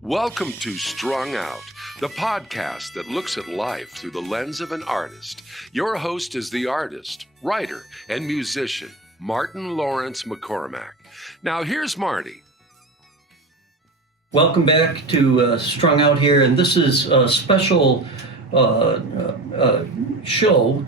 Welcome to Strung Out, the podcast that looks at life through the lens of an artist. Your host is the artist, writer, and musician, Martin Lawrence McCormack. Now here's Marty. Welcome back to Strung Out here, and this is a special show,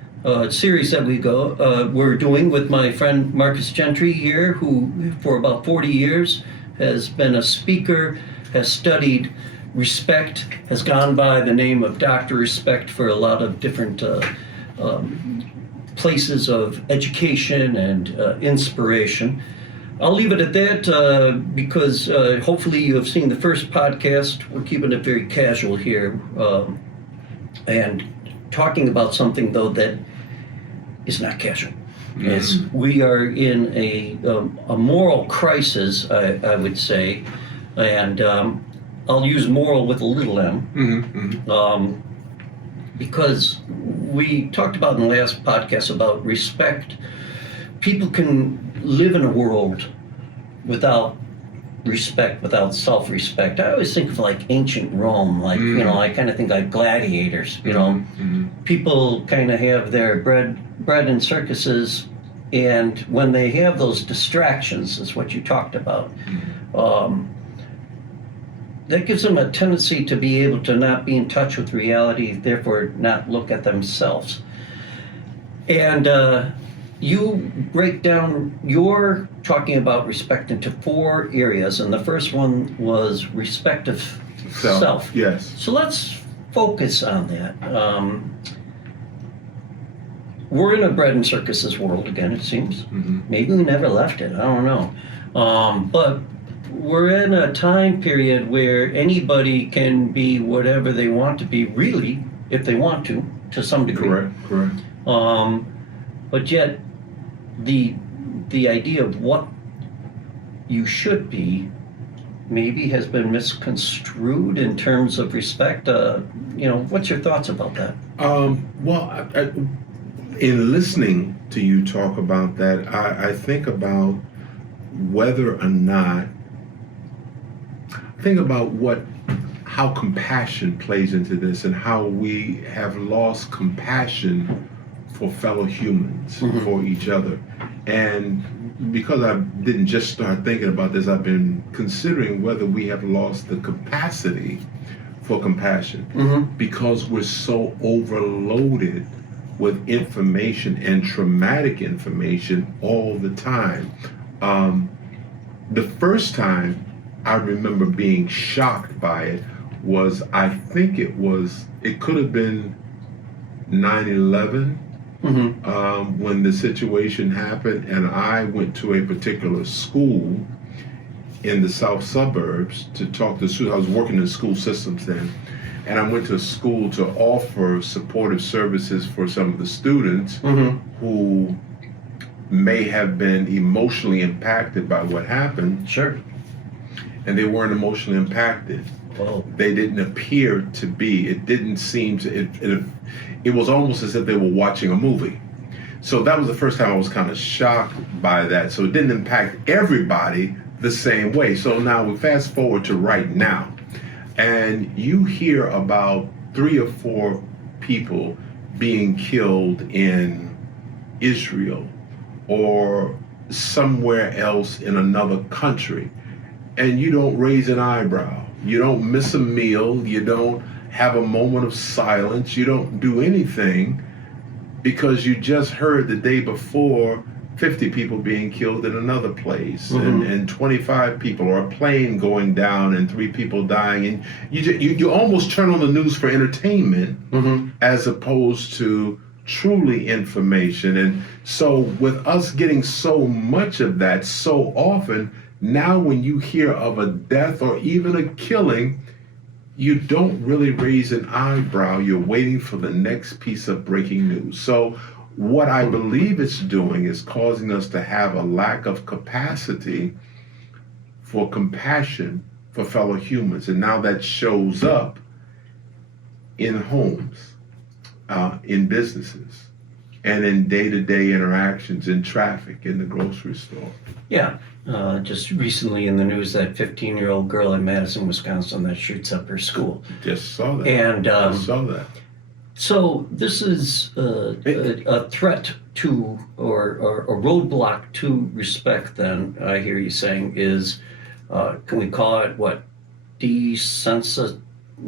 series that we're doing with my friend Marcus Gentry here, who for about 40 years has been a speaker, has studied respect, has gone by the name of Dr. Respect for a lot of different places of education and inspiration. I'll leave it at that because hopefully you have seen the first podcast. We're keeping it very casual here and talking about something, though, that is not casual. Mm-hmm. As we are in a moral crisis, I would say, and I'll use moral with a little m, because we talked about in the last podcast about respect. People can live in a world without respect, without self-respect. I always think of like ancient Rome, like, you know, I kind of think like gladiators, you know. People kind of have their bread in circuses, and when they have those distractions, is what you talked about, that gives them a tendency to be able to not be in touch with reality, therefore not look at themselves. And you break down, you're talking about respect into 4 areas, and the first one was respect of self. Yes. So let's focus on that. We're in a bread and circuses world again, it seems. Maybe we never left it, I don't know. But we're in a time period where anybody can be whatever they want to be, really, if they want to some degree. Correct. But yet, the idea of what you should be maybe has been misconstrued in terms of respect. What's your thoughts about that? In listening to you talk about that, I think about whether or not, how compassion plays into this, and how we have lost compassion for fellow humans, for each other. And because I didn't just start thinking about this, I've been considering whether we have lost the capacity for compassion, because we're so overloaded with information and traumatic information all the time. The first time I remember being shocked by it was, it could have been 9/11, when the situation happened, and I went to a particular school in the south suburbs to talk to students. I was working in school systems then, and I went to a school to offer supportive services for some of the students who may have been emotionally impacted by what happened. Sure. And they weren't emotionally impacted. Well, they didn't appear to be. It didn't seem to. It was almost as if they were watching a movie. So that was the first time I was kind of shocked by that. So it didn't impact everybody the same way. So now we fast forward to right now, and you hear about 3 or 4 people being killed in Israel or somewhere else in another country, and you don't raise an eyebrow. You don't miss a meal. You don't have a moment of silence. You don't do anything, because you just heard the day before 50 people being killed in another place, and 25 people, or a plane going down and 3 people dying. And you almost turn on the news for entertainment, as opposed to truly information. And so with us getting so much of that so often, now when you hear of a death or even a killing, you don't really raise an eyebrow. You're waiting for the next piece of breaking news. So what I believe it's doing is causing us to have a lack of capacity for compassion for fellow humans. And now that shows up in homes, in businesses, and in day-to-day interactions, in traffic, in the grocery store. Yeah, Just recently in the news, that 15-year-old girl in Madison, Wisconsin, that shoots up her school. Just saw that. And Just saw that. so this is a threat to, or a roadblock to respect. Then I hear you saying is, can we call it what? Desensitization.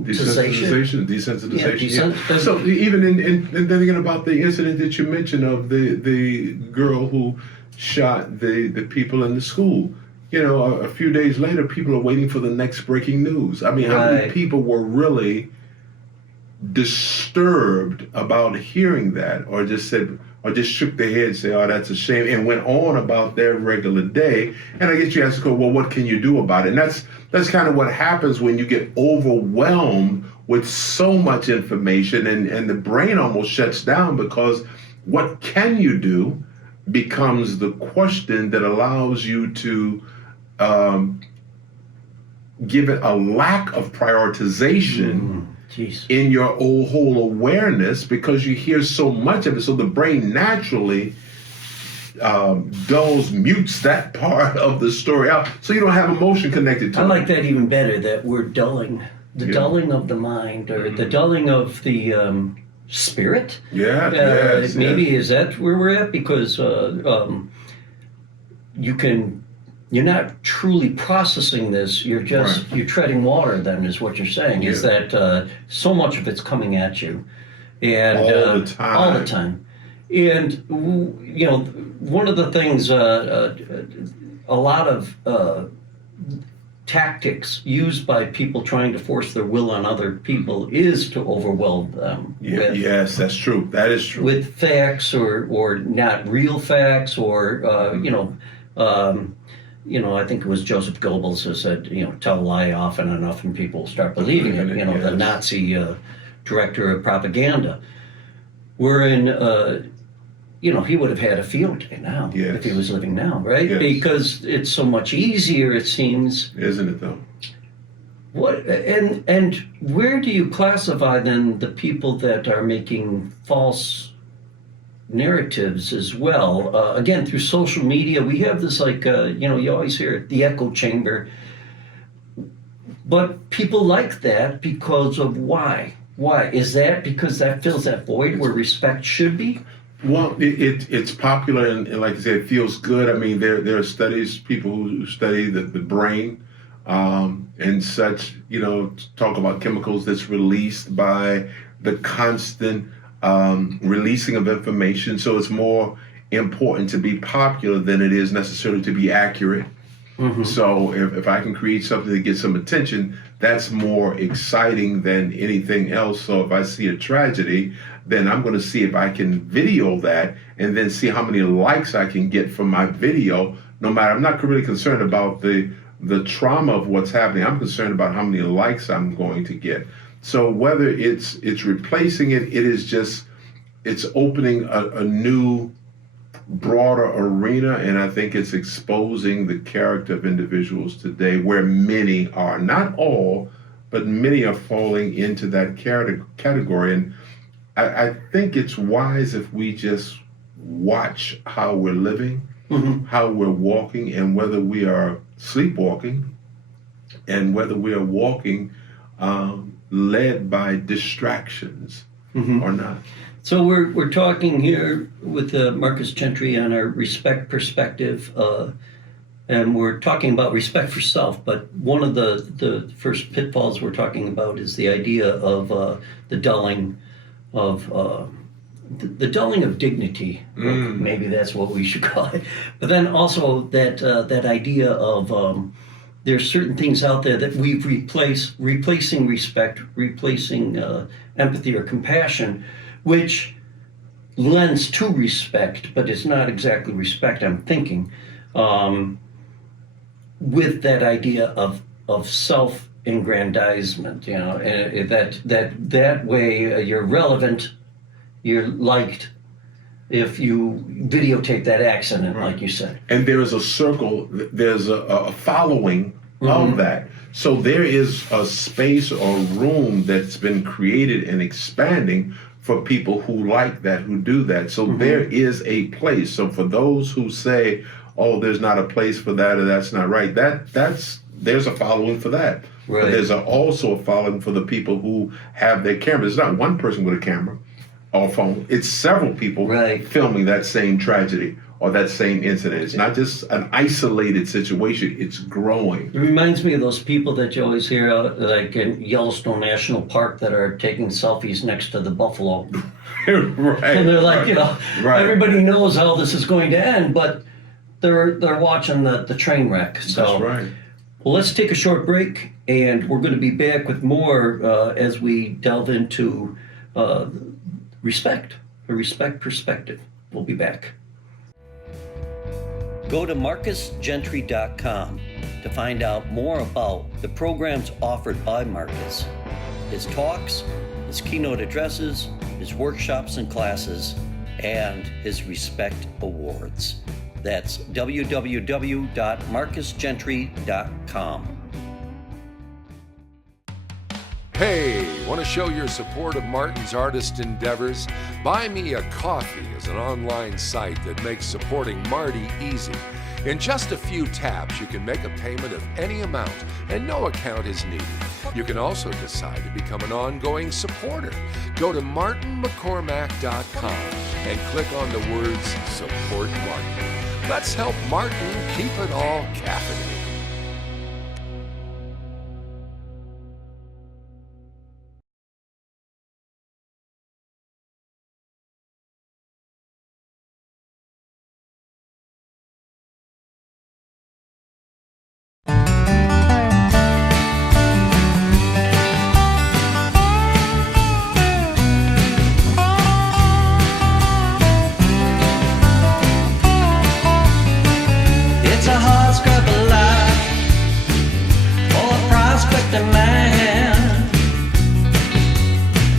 Desensitization. Yeah. So even in thinking about the incident that you mentioned of the girl who shot the people in the school, a few days later, people are waiting for the next breaking news. I mean, how many people were really disturbed about hearing that, or just shook their head and say, "Oh, that's a shame," and went on about their regular day? And I guess you ask, well, what can you do about it? And that's kind of what happens when you get overwhelmed with so much information, and the brain almost shuts down, because what can you do becomes the question that allows you to give it a lack of prioritization in your whole awareness, because you hear so much of it. So the brain naturally mutes that part of the story out, so you don't have emotion connected to it. I like that even better, that word dulling. The dulling of the mind, or the dulling of the spirit. Yes. Is that where we're at? Because you're not truly processing this. You're just you're treading water. Then is what you're saying. Is that so much of it's coming at you, and all the time. And one of the things, a lot of tactics used by people trying to force their will on other people is to overwhelm them. Yes, that's true. That is true. With facts or not real facts, or I think it was Joseph Goebbels who said, tell a lie often enough and people will start believing it. The Nazi director of propaganda. Wherein he would have had a field day now if he was living now, right? Yes. Because it's so much easier, it seems. Isn't it though? What and where do you classify then the people that are making false narratives as well? Again, through social media, we have this you always hear it, the echo chamber. But people like that because of why? Why? Is that because that fills that void where respect should be? Well, it's popular, and like I said, it feels good. I mean, there are studies, people who study the brain and such, talk about chemicals that's released by the constant releasing of information. So it's more important to be popular than it is necessarily to be accurate. Mm-hmm. So if I can create something that gets some attention, that's more exciting than anything else. So if I see a tragedy, then I'm going to see if I can video that and then see how many likes I can get from my video. No matter, I'm not really concerned about the trauma of what's happening. I'm concerned about how many likes I'm going to get. So whether it's replacing it, it's opening a new, broader arena, and I think it's exposing the character of individuals today, where many are, not all, but many are falling into that category. And I think it's wise if we just watch how we're living, how we're walking, and whether we are sleepwalking, and whether we are walking led by distractions or not. So we're talking here with Marcus Gentry on our respect perspective, and we're talking about respect for self. But one of the first pitfalls we're talking about is the idea of the dulling of the dulling of dignity. Maybe that's what we should call it. But then also that idea of there's certain things out there that we've replacing respect, replacing empathy or compassion, which lends to respect, but it's not exactly respect, I'm thinking, with that idea of self-aggrandizement, and that way you're relevant, you're liked if you videotape that accident, like you said. And there is a circle, there's a following of that. So there is a space or room that's been created and expanding for people who like that, who do that. So there is a place. So for those who say, oh, there's not a place for that or that's not right. There's a following for that. Right. But there's also a following for the people who have their cameras. It's not one person with a camera or phone. It's several people filming that same tragedy or that same incident. It's not just an isolated situation. It's growing. It reminds me of those people that you always hear, like in Yellowstone National Park, that are taking selfies next to the buffalo. Right. And they're like, everybody knows how this is going to end, but they're watching the train wreck. So, that's right. Well, let's take a short break, and we're going to be back with more as we delve into respect, a respect perspective. We'll be back. Go to marcusgentry.com to find out more about the programs offered by Marcus, his talks, his keynote addresses, his workshops and classes, and his Respect Awards. That's www.marcusgentry.com. Hey, want to show your support of Martin's artist endeavors? Buy Me a Coffee is an online site that makes supporting Marty easy. In just a few taps, you can make a payment of any amount, and no account is needed. You can also decide to become an ongoing supporter. Go to martinmccormack.com and click on the words Support Martin. Let's help Martin keep it all caffeinated.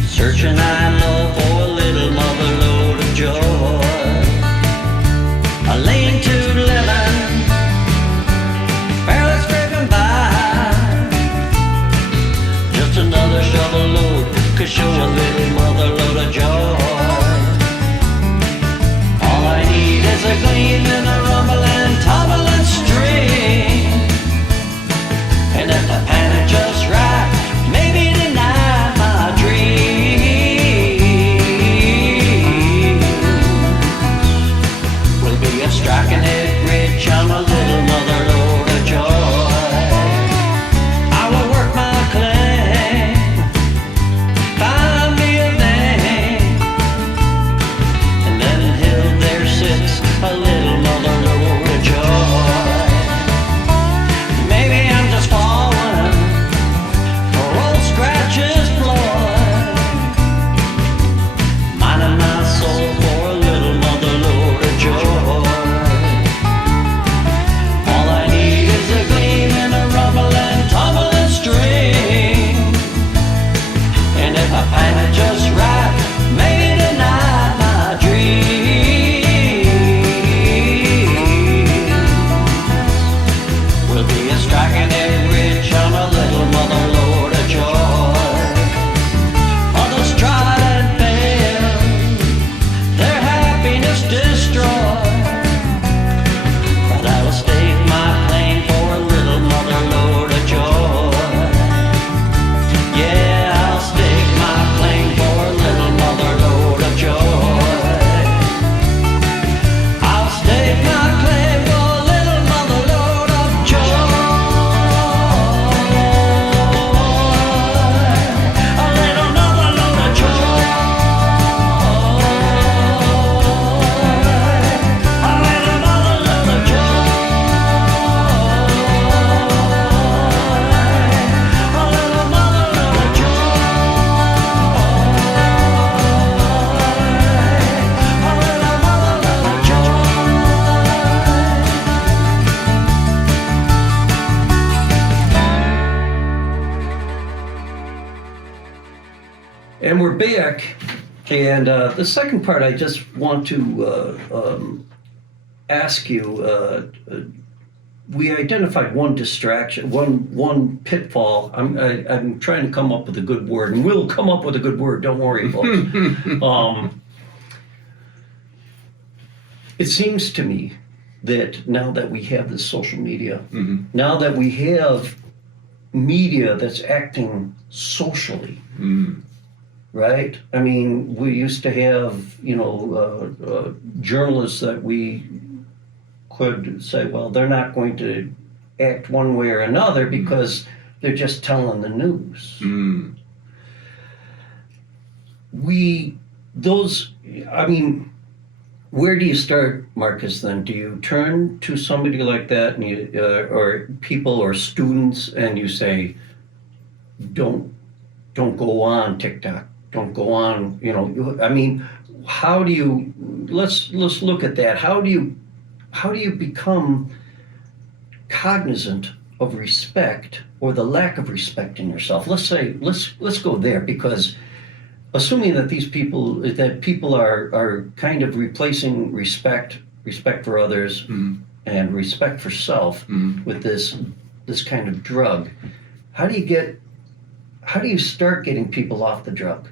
Searching I know for a little mother load of joy, a lane to living, barely scraping by. Just another shovel load could show a little mother load of joy. All I need is a gleam and a rumbling, tumbling stream, and if the panic just right, maybe tonight my dream striking it rich on a little mother load of joy. I will work my claim, find me a vein, and then in hill there sits a little mother load of joy. Maybe I'm just falling for old scratches Floyd, mining my soul for a little mother load of joy. Just right, maybe tonight my dream will be a striking it rich on a little mother load of joy. Others tried and failed, their happiness destroyed, but I will stake my claim for a little mother load of joy. Yeah. And we're back, and the second part I just want to ask you, we identified one distraction, one pitfall. I'm trying to come up with a good word, and we'll come up with a good word, don't worry, folks. It seems to me that now that we have this social media, Mm-hmm. now that we have media that's acting socially, Mm. right? I mean, we used to have, journalists that we could say, well, they're not going to act one way or another because they're just telling the news. Mm. Where do you start, Marcus, then? Do you turn to somebody like that and you, or people or students and you say, don't go on TikTok, don't go on, how do you, let's look at that. How do you become cognizant of respect or the lack of respect in yourself? Let's go there, because assuming that people are kind of replacing respect for others and respect for self with this kind of drug, how do you start getting people off the drug?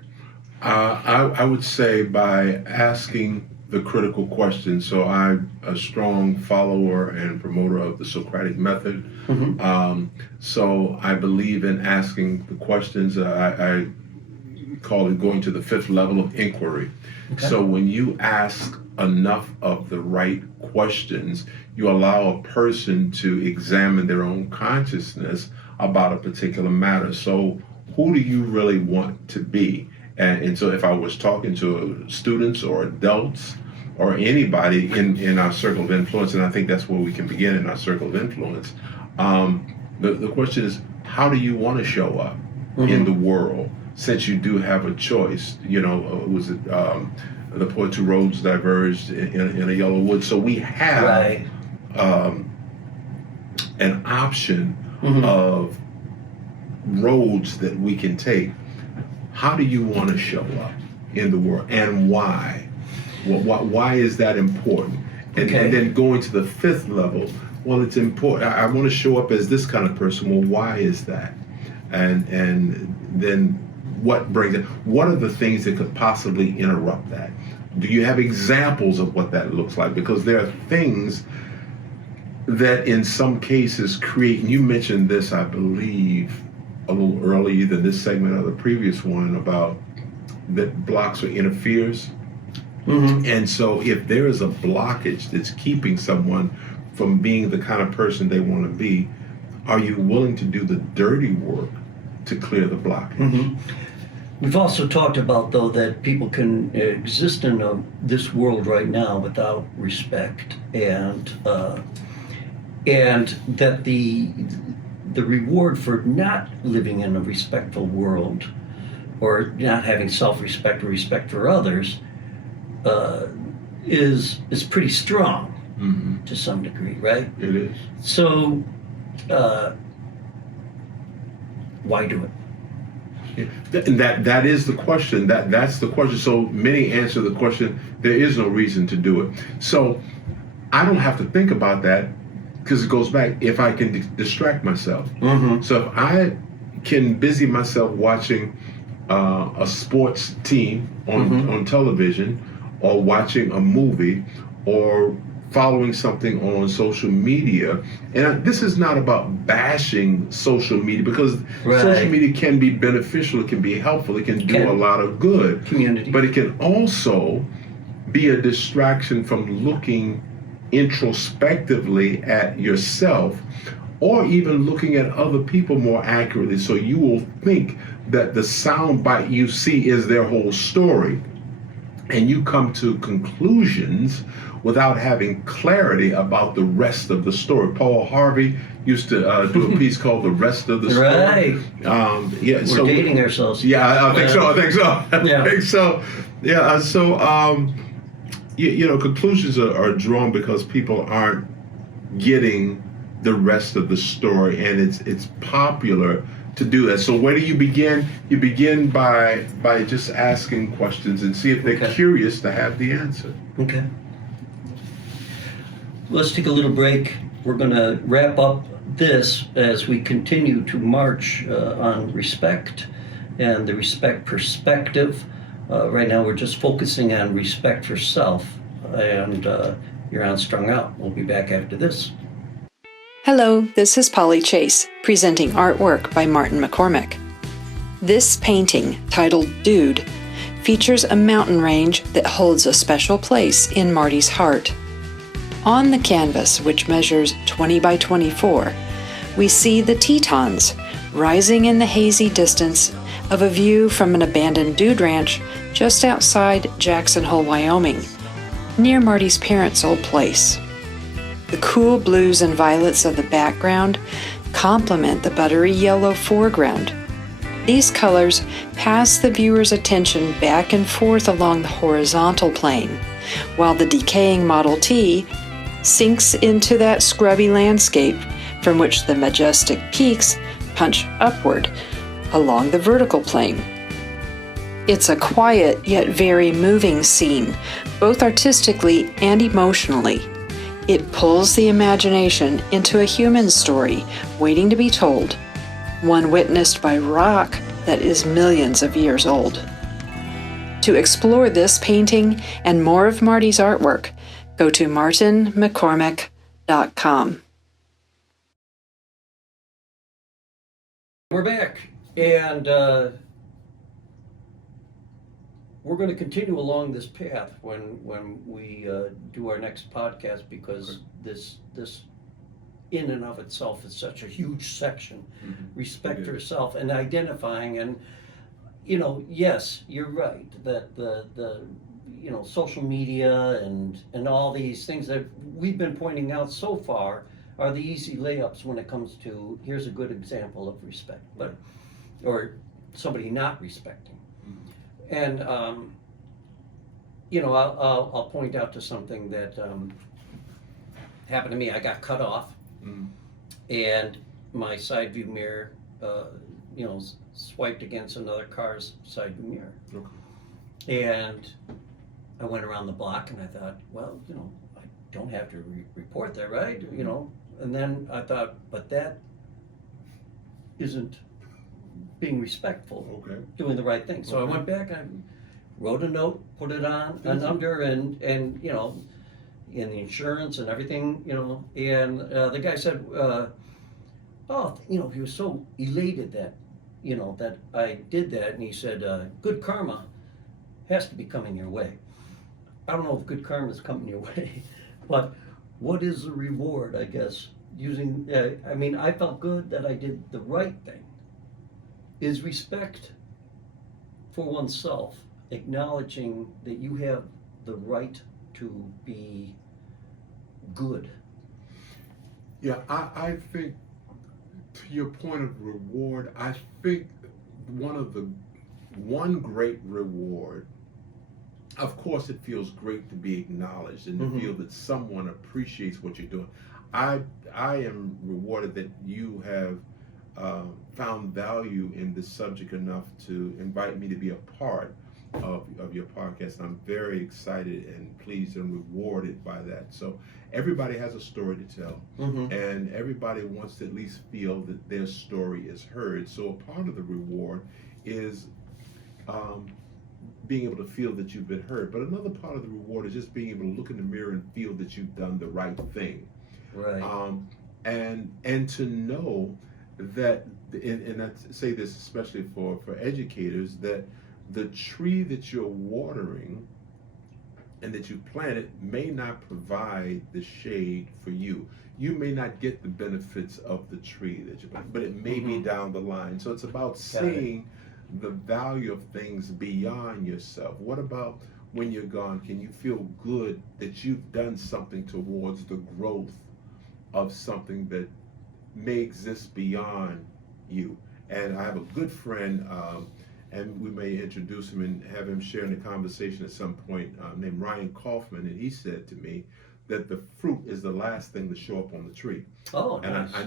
I would say by asking the critical questions. So I'm a strong follower and promoter of the Socratic method. So I believe in asking the questions. I call it going to the fifth level of inquiry. Okay. So when you ask enough of the right questions, you allow a person to examine their own consciousness about a particular matter. So who do you really want to be? And so if I was talking to students or adults or anybody in our circle of influence, and I think that's where we can begin, in our circle of influence, the question is, how do you want to show up in the world, since you do have a choice? Was it the poet two roads diverged in a yellow wood? So we have an option of roads that we can take. How do you want to show up in the world, and why? Why is that important? And then going to the fifth level, well, it's important. I want to show up as this kind of person. Well, why is that? And then what brings it? What are the things that could possibly interrupt that? Do you have examples of what that looks like? Because there are things that in some cases create, and you mentioned this, I believe, a little earlier than this segment or the previous one, about that blocks or interferes. And so if there is a blockage that's keeping someone from being the kind of person they want to be, are you willing to do the dirty work to clear the blockage? We've also talked about, though, that people can exist in this world right now without respect, and that the reward for not living in a respectful world, or not having self-respect or respect for others, is pretty strong to some degree, right? It is. So, why do it? That is the question. That's the question. So many answer the question, there is no reason to do it. So I don't have to think about that, because it goes back, if I can distract myself. So if I can busy myself watching a sports team on television, or watching a movie, or following something on social media, and this is not about bashing social media, because social media can be beneficial, it can be helpful, it can do a lot of good, community, but it can also be a distraction from looking introspectively at yourself, or even looking at other people more accurately. So you will think that the sound bite you see is their whole story, and you come to conclusions without having clarity about the rest of the story. Paul Harvey used to do a piece called "The Rest of the Story." Right. We're dating ourselves. Yeah, I think so. I think so. Yeah. I think so. Yeah. So conclusions are drawn because people aren't getting the rest of the story, and it's popular to do that. So where do you begin? You begin by just asking questions and see if they're curious to have the answer. Okay. Let's take a little break. We're going to wrap up this as we continue to march on respect and the respect perspective. Right now we're just focusing on respect for self, and You're on Strung Out. We'll be back after this. Hello, this is Polly Chase, presenting artwork by Martin McCormick. This painting, titled Dude, features a mountain range that holds a special place in Marty's heart. On the canvas, which measures 20 by 24, we see the Tetons rising in the hazy distance of a view from an abandoned dude ranch just outside Jackson Hole, Wyoming, near Marty's parents' old place. The cool blues and violets of the background complement the buttery yellow foreground. These colors pass the viewer's attention back and forth along the horizontal plane, while the decaying Model T sinks into that scrubby landscape from which the majestic peaks punch upward along the vertical plane. It's a quiet yet very moving scene, both artistically and emotionally. It pulls the imagination into a human story waiting to be told, one witnessed by rock that is millions of years old. To explore this painting and more of Marty's artwork, go to martinmccormick.com. We're back, and we're going to continue along this path when we do our next podcast, because this in and of itself is such a huge section. Respect yourself and identifying, and yes, you're right that the social media and all these things that we've been pointing out so far are the easy layups when it comes to, here's a good example of respect, or somebody not respecting. And I'll point out to something that happened to me. I got cut off, and my side view mirror, swiped against another car's side view mirror. Okay. And I went around the block, and I thought, well, I don't have to report that, right? And then I thought, but that isn't being respectful, doing the right thing. So I went back and I wrote a note, put it on an under, and in the insurance and everything, and the guy said, he was so elated that, that I did that, and he said, good karma has to be coming your way. I don't know if good karma is coming your way, but what is the reward, I guess, I felt good that I did the right thing. Is respect for oneself, acknowledging that you have the right to be good. Yeah, I think, to your point of reward, I think one great reward, of course it feels great to be acknowledged and to feel that someone appreciates what you're doing. I am rewarded that you have found value in this subject enough to invite me to be a part of your podcast. And I'm very excited and pleased and rewarded by that. So everybody has a story to tell, and everybody wants to at least feel that their story is heard. So a part of the reward is being able to feel that you've been heard. But another part of the reward is just being able to look in the mirror and feel that you've done the right thing. Right. And to know that, and I say this especially for educators, that the tree that you're watering and that you planted may not provide the shade for you. You may not get the benefits of the tree that you planted, but it may be down the line. So it's about seeing the value of things beyond yourself. What about when you're gone? Can you feel good that you've done something towards the growth of something that may exist beyond you? And I have a good friend, and we may introduce him and have him share in the conversation at some point, named Ryan Kaufman, and he said to me that the fruit is the last thing to show up on the tree. Oh, and nice. I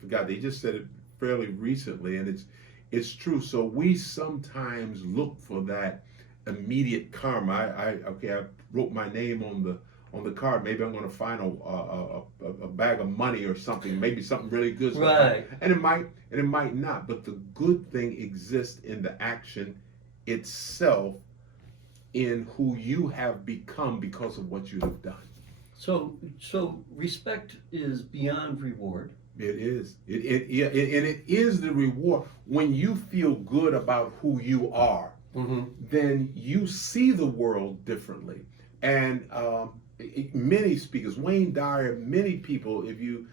forgot, they just said it fairly recently, and it's true. So we sometimes look for that immediate karma. I wrote my name on the card. Maybe I'm going to find a bag of money or something. Maybe something really good. Right. And it might not. But the good thing exists in the action itself, in who you have become because of what you have done. So respect is beyond reward. It is. Yeah, and it is the reward. When you feel good about who you are, then you see the world differently. And many speakers, Wayne Dyer, many people, if you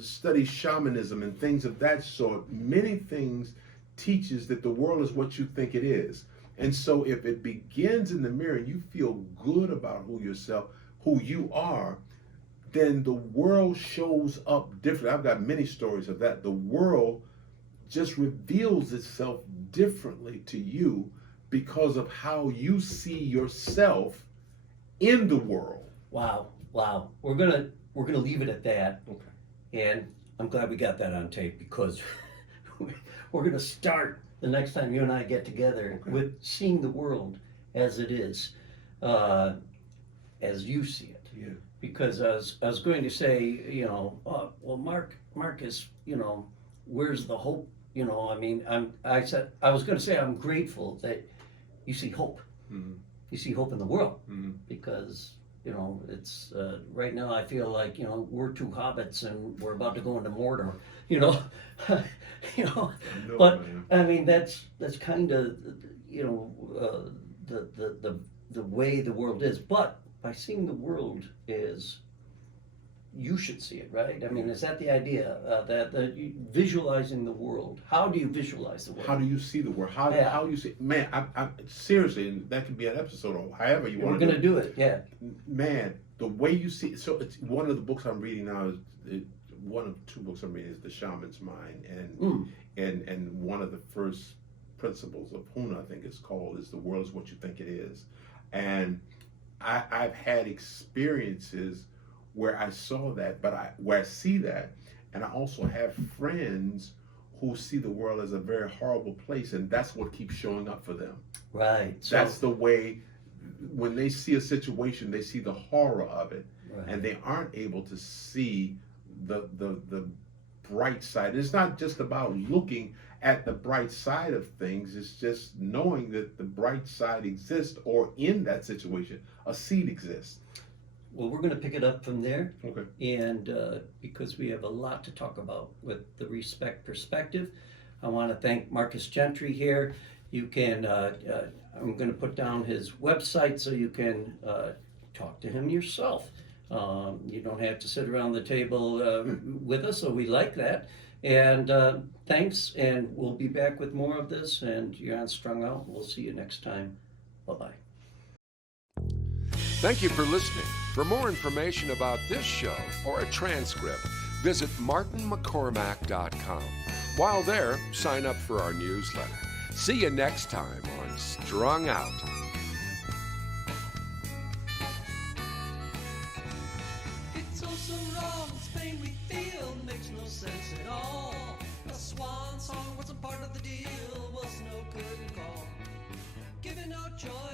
study shamanism and things of that sort, many things teaches that the world is what you think it is. And so if it begins in the mirror and you feel good about who you are, then the world shows up differently. I've got many stories of that. The world just reveals itself differently to you because of how you see yourself in the world. Wow. We're gonna leave it at that. Okay. And I'm glad we got that on tape, because we're gonna start the next time you and I get together with seeing the world as it is, as you see it. Yeah. Because I was going to say, well, Marcus, where's the hope? I mean, I was going to say I'm grateful that you see hope. Mm-hmm. You see hope in the world, Mm-hmm. because it's right now I feel like we're two hobbits and we're about to go into Mordor. But Man. I mean that's kind of the way the world is. But by seeing the world as you should see it, right? I mean, is that the idea, that visualizing the world? How do you visualize the world? How do you see the world? How do you see? Man, I seriously, and that could be an episode or however you want We're to. going to do it, yeah. Man, the way you see. So it's one of the books I'm reading now is one of two books I'm reading is The Shaman's Mind, and one of the first principles of Huna, I think it's called, is the world is what you think it is, and I've had experiences where I saw that, where I see that, and I also have friends who see the world as a very horrible place, and that's what keeps showing up for them. Right. That's the way, when they see a situation, they see the horror of it, Right. and they aren't able to see the bright side. It's not just about looking at the bright side of things, it's just knowing that the bright side exists, or in that situation, a seed exists. Well, we're going to pick it up from there. Okay. And because we have a lot to talk about with the respect perspective, I want to thank Marcus Gentry here. You can, I'm going to put down his website so you can talk to him yourself. You don't have to sit around the table with us, so we like that. And thanks, and we'll be back with more of this. And you're on Strung Out. We'll see you next time. Bye-bye. Thank you for listening. For more information about this show or a transcript, visit martinmccormack.com. While there, sign up for our newsletter. See you next time on Strung Out. It's all so wrong, this pain we feel makes no sense at all. A swan song wasn't part of the deal, was no curtain call. Given no choice.